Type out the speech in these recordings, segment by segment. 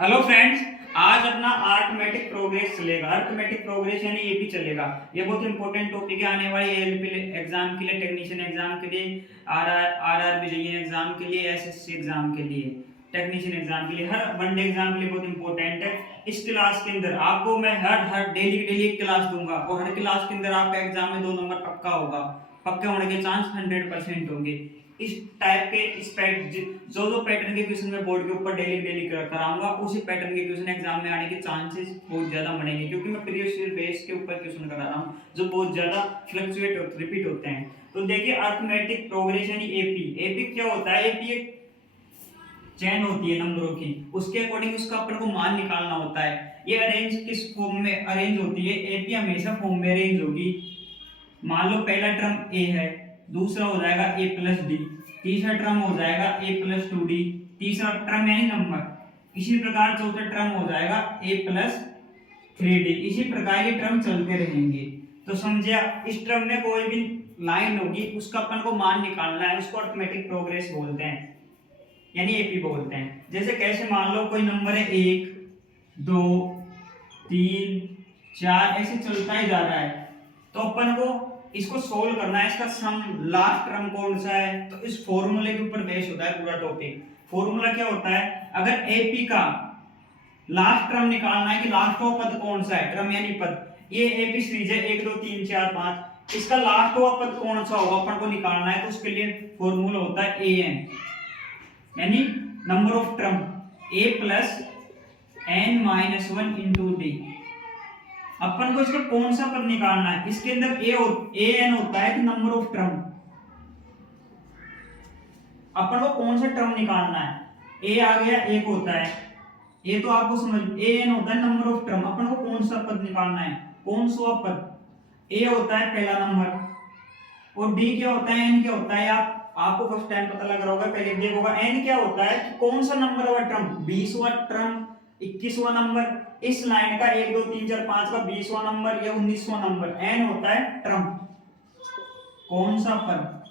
Hello friends, आज अपना arithmetic progress चलेगा। अर्थमेटिक प्रोग्रेस यानी एपी चलेगा। ये बहुत इंपॉर्टेंट टॉपिक है आने वाले एलपी एग्जाम के लिए, टेक्नीशियन एग्जाम के लिए, आरआर बिजली एग्जाम के लिए, एसएससी एग्जाम के लिए, टेक्नीशियन एग्जाम के लिए, हर वनडे एग्जाम के लिए बहुत इंपॉर्टेंट है। इस क्लास के अंदर आपको मैं हर डेली डेली एक क्लास दूंगा और हर क्लास के अंदर आपका एग्जाम में 2 नंबर पक्का होगा। पक्के होने के चांस 100% होंगे। इस टाइप के जो पैटर्न के क्वेश्चन मैं बोर्ड के ऊपर डेली डेली कराऊंगा, उसी पैटर्न के क्वेश्चन एग्जाम में आने के चांसेस बहुत ज्यादा बढ़ेंगे, क्योंकि मैं प्रीवियस ईयर बेस के ऊपर क्वेश्चन करा रहा हूँ जो बहुत ज्यादा फ्लक्चुएट रिपीट होते हैं। तो देखिए, अर्थमेटिक प्रोग्रेस यानी एपी। एपी क्या होता है? एपी एक चेन होती है नंबरों की, उसके अकॉर्डिंग उसका अपन को मान निकालना होता है। ये अरेंज किस फॉर्म में अरेंज होती है? एपी हमेशा फॉर्म में अरेंज होगी। मान लो पहला टर्म ए है, दूसरा हो जाएगा ए प्लस डी, तीसरा टर्म हो जाएगा ए प्लस 2d, तीसरा टर्म यानी नंबर। इसी प्रकार चौथा टर्म हो जाएगा ए प्लस 3d। इसी प्रकार ये टर्म चलते रहेंगे। तो समझे आप, इस टर्म में कोई भी लाइन होगी उसका अपन को मान निकालना है, उसको अर्थमेटिक प्रोग्रेस बोलते हैं, यानी एपी बोलते हैं। जैसे कैसे, मान लो कोई नंबर है 1 2 3 4, ऐसे चलता ही जा रहा है, तो अपन को इसको सोल्व करना है। इसका सम लास्ट टर्म कौन सा है? तो इस फॉर्मूले के ऊपर बेस होता है पूरा टॉपिक। फॉर्मूला क्या होता है? अगर एपी का लास्ट टर्म निकालना है कि लास्ट हुआ पद कौन सा है, टर्म यानी पद। ये एपी सीरीज है 1 2 3 4 5, इसका लास्ट हुआ पद कौन सा होगा अपन को निकालना है। तो उसके लिए फॉर्मूला होता है एन, यानी number of term, A plus N minus 1 into D. अपन को इसका कौन सा पद निकालना है? इसके अंदर ए एन होता है कि नंबर ऑफ टर्म। अपन को कौन सा टर्म निकालना है? ए आ गया, एक होता है ए, तो आपको समझ, ए एन होता है नंबर ऑफ टर्म। अपन को कौन सा पद निकालना है? कौन सा पद? ए होता है पहला नंबर, और डी क्या होता है, एन क्या होता है? आपको फर्स्ट टाइम पता लग रहा होगा, पहले देखा होगा। एन क्या होता है कि कौन सा नंबर वाला टर्म, 20वां टर्म, 21वां नंबर। इस लाइन का 1 2 3 4 5 का 20वां नंबर या 19वां नंबर, एन होता है टर्म। कौन सा पद,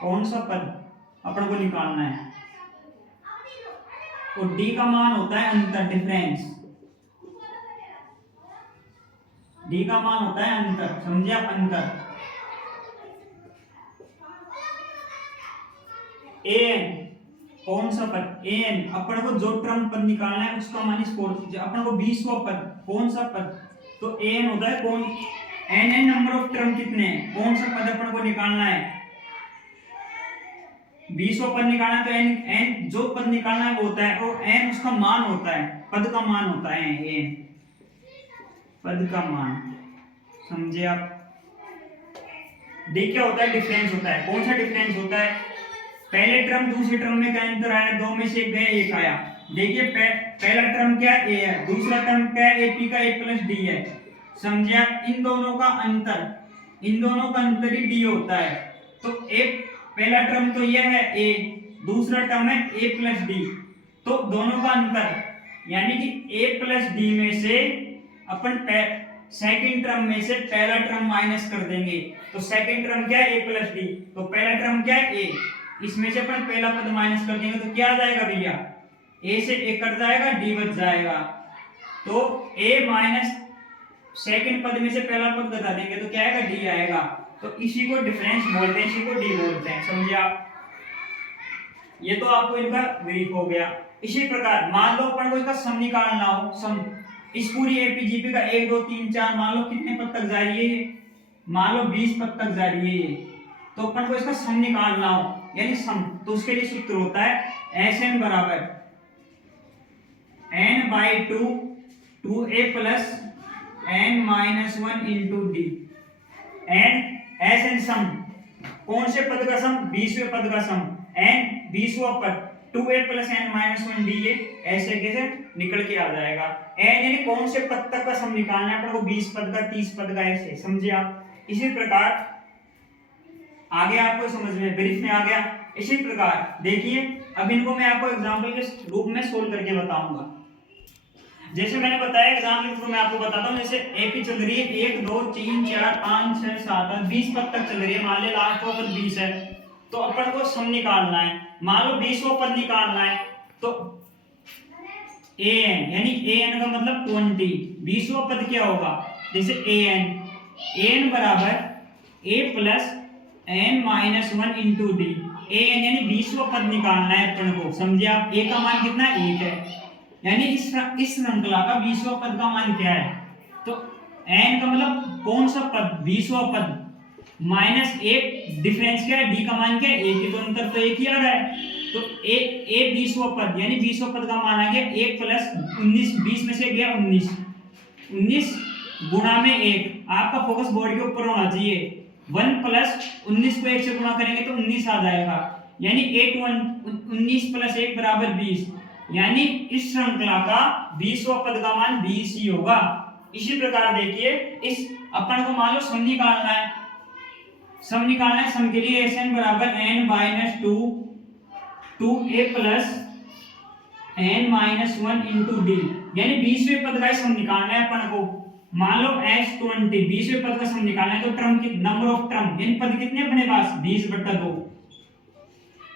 कौन सा पद अपन को निकालना है। और डी का मान होता है अंतर, डिफरेंस। डी का मान होता है अंतर, समझे आप? अंतर। एन कौन सा पद? एन अपन को जो टर्म पद निकालना है उसका मान स्कोर कीजिए। अपन को 20वां पद, कौन सा पद? तो एन होता है कौन, N N number of term कितने हैं, कौन सा पद अपन को निकालना है? 20वां पद निकालना है, तो एन एन जो पद निकालना है वो होता है, और एन उसका मान होता है, पद का मान होता है। एन पद का मान, समझे आप? डी क्या होता है? डिफरेंस होता है। कौन सा डिफरेंस होता है? पहले टर्म दूसरे टर्म में क्या अंतर आया? 2 में से 1 गया, 1 आया। देखिए, पहला टर्म क्या है? ए है। दूसरा टर्म क्या है? एपी का ए प्लस डी है। समझे आप? इन दोनों का अंतर, इन दोनों का अंतर ही डी होता है। तो एक पहला टर्म तो यह है ए, दूसरा टर्म है ए प्लस डी, तो दोनों का अंतर यानी कि ए प्लस डी में से अपन सेकंड टर्म में से पहला टर्म माइनस कर देंगे। तो सेकंड टर्म क्या है? ए प्लस डी, तो पहला टर्म क्या है? ए, इसमें से अपन पहला पद माइनस कर देंगे तो क्या आ जाएगा भैया? ए से ए कट जाएगा, डी बच जाएगा। तो ए माइनस सेकंड पद में से पहला पद घटा देंगे तो क्या आएगा? डी आएगा। तो इसी को डिफरेंस बोलते हैं, इसी को डी बोलते हैं, समझे आप? ये तो आपको इनका ब्रीफ हो गया। इसी प्रकार मान लो अपन को इसका सम निकालना हो, सम इस पूरी एपीजीपी का 1 2 3 4, मान लो कितने पद तक जा रही है? मान लो 20 पद तक जा रही है। तो अपन को इसका सम निकालना हो, यानी सम, तो उसके लिए सूत्र होता है एस एन बराबर N by 2 2a plus N minus 1 into D. N S N sum, कौन से पद का सम? 20वें पद का सम। एन 20वां पद, 2a plus N minus 1 D, ये ऐसे कैसे निकल के आ जाएगा। एन यानी कौन से पद तक का सम निकालना है अपन को? 20 पद का, 30 पद का, ऐसे, समझे आप? इसी प्रकार आगे आपको समझ में, ब्रीफ में आ गया। इसी प्रकार देखिए, अब इनको मैं आपको एग्जांपल के रूप में सोल्व करके बताऊंगा। जैसे मैंने बताया एग्जाम के थ्रू मैं आपको बताता हूँ। जैसे एपी चल रही है 1 2 3 4 5 6 7 8 20 पद तक चल रही है। मान ले लास्ट का पद 20 है, तो अपन को सम निकालना है। मान लो 20वां पद निकालना है तो an यानी an का मतलब 20, 20वां पद क्या होगा, जैसे an बराबर a plus n minus 1 into D. an यानी 20वां पद निकालना है अपन को, समझे आप। a का मान कितना 1 है, यानी इस श्रृंखला का 20वां पद का मान क्या है, तो n का मतलब कौन सा पद, 20वां पद माइनस 1, डिफरेंस क्या है, d का मान क्या है 1, तो अंतर तो 1 ही आ रहा है। तो a 20वां पद यानी 20वां पद का मान आ गया 1 प्लस 19, 20 में से गया 19 गुणा में 1। आपका फोकस बोर्ड के ऊपर होना चाहिए। 1 प्लस 19 को 1 से गुणा करेंगे तो 19 आ जाएगा, यानी 19 प्लस 1 बराबर 20, यानी इस श्रृंखला का 20वां पद का मान 20 ही होगा। इसी प्रकार देखिए, इस अपन को मान लो सम निकालना है, सम के लिए sn बराबर n minus 2a plus n minus 1 into D, यानी 20वें पद का सम निकालना है अपन को। मान लो s20 20वें पद का सम निकालना है, तो टर्म की नंबर ऑफ टर्म यानी पद कितने अपने पास 20/2,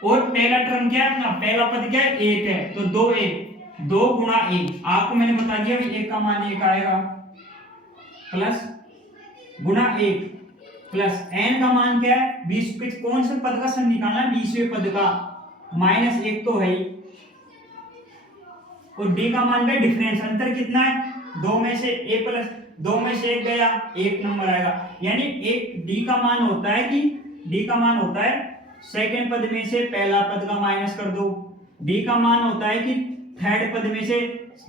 और पहला टर्म क्या है अपना, पहला पद क्या है 1 है, तो 2a 2 गुणा a, आपको मैंने बता दिया भाई 1 का मान 1 आएगा, प्लस गुणा 1 प्लस n का मान क्या है 20, कौन से पद का सम निकालना है 20वें पद का, माइनस 1 तो है ही, और d का मान क्या है डिफरेंस, अंतर कितना है 2 में से a प्लस 2 में से 1 गया 1 नंबर आएगा, यानी एक d का मान होता है कि d का मान होता है सेकंड पद में से पहला पद का माइनस कर दो, d का मान होता है कि थर्ड पद में से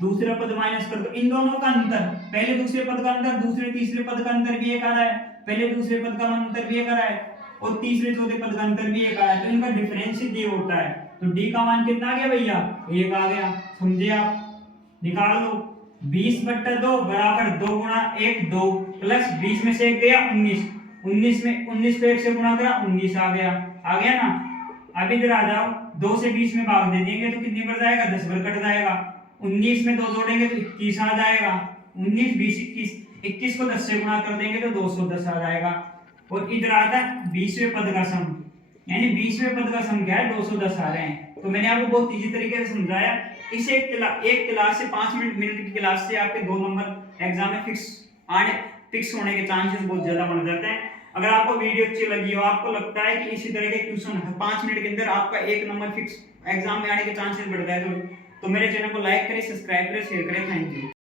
दूसरा पद माइनस कर दो। इन दोनों का अंतर, पहले दूसरे पद का अंतर, दूसरे तीसरे पद का अंतर भी एक आ रहा है, पहले दूसरे पद का अंतर भी एक आ रहा है, और तीसरे चौथे पद का अंतर भी एक आ रहा है, तो इनका डिफरेंस ही d होता है। तो d का मान कितना आ गया भैया 1 आ गया, समझे आप, निकाल लो। 20/2 बराबर 2 गुणा 1 2 प्लस 20 में से 1 गया 19 में 19 को 1 से गुणा करा 19 आ गया ना। अब इधर आ जाओ, 2 से 20 में भाग दे देंगे तो कितने पर जाएगा 10 पर कट जाएगा, 19 में 2 जोड़ेंगे तो 21 आ जाएगा, 19 20 21 को 10 से गुणा कर देंगे तो 210 आ जाएगा। और इधर आता है 20वें पद का सम, यानी 20वें पद का सम क्या है 210 आ रहे हैं। तो मैंने आपको बहुत इजी तरीके से समझाया। इस एक क्लास से 5 मिनट की क्लास से आपके 2 नंबर एग्जाम में फिक्स होने के चांसेस बहुत ज्यादा बढ़ जाते हैं। अगर आपको वीडियो अच्छी लगी हो, आपको लगता है कि इसी तरह के क्वेश्चन 5 मिनट के अंदर आपका 1 नंबर फिक्स एग्जाम में आने के चांसेस बढ़ जाए, तो मेरे चैनल को लाइक करें, सब्सक्राइब करें, शेयर करें। Thank you.